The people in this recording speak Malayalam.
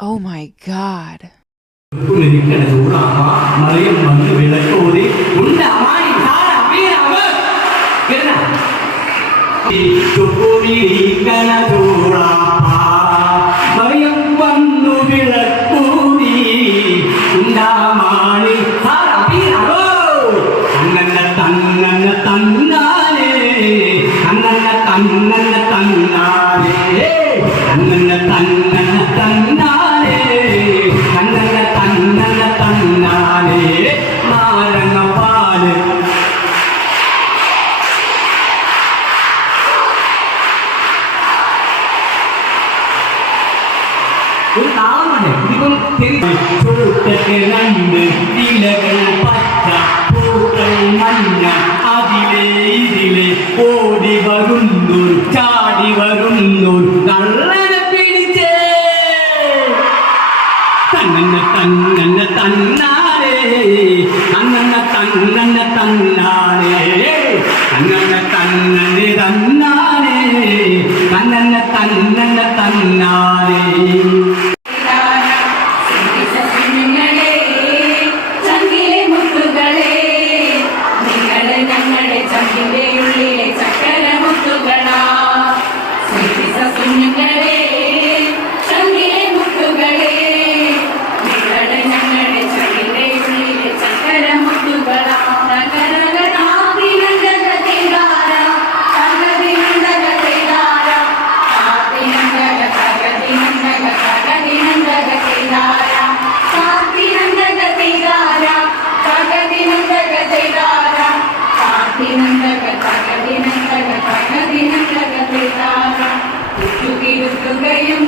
Oh my God. ഓടി വരുന്നു ചാടി വരുന്നു കള്ളനെ പിടിച്ചേ തന്നന്ന തന്നന്ന തന്നാരേ തന്നന്ന തന്നന്ന തന്നാരേ തന്നന്ന തന്നന്നെ തന്നാരേ തന്നന്ന തന്നന്ന തന്നാരേ ുകയും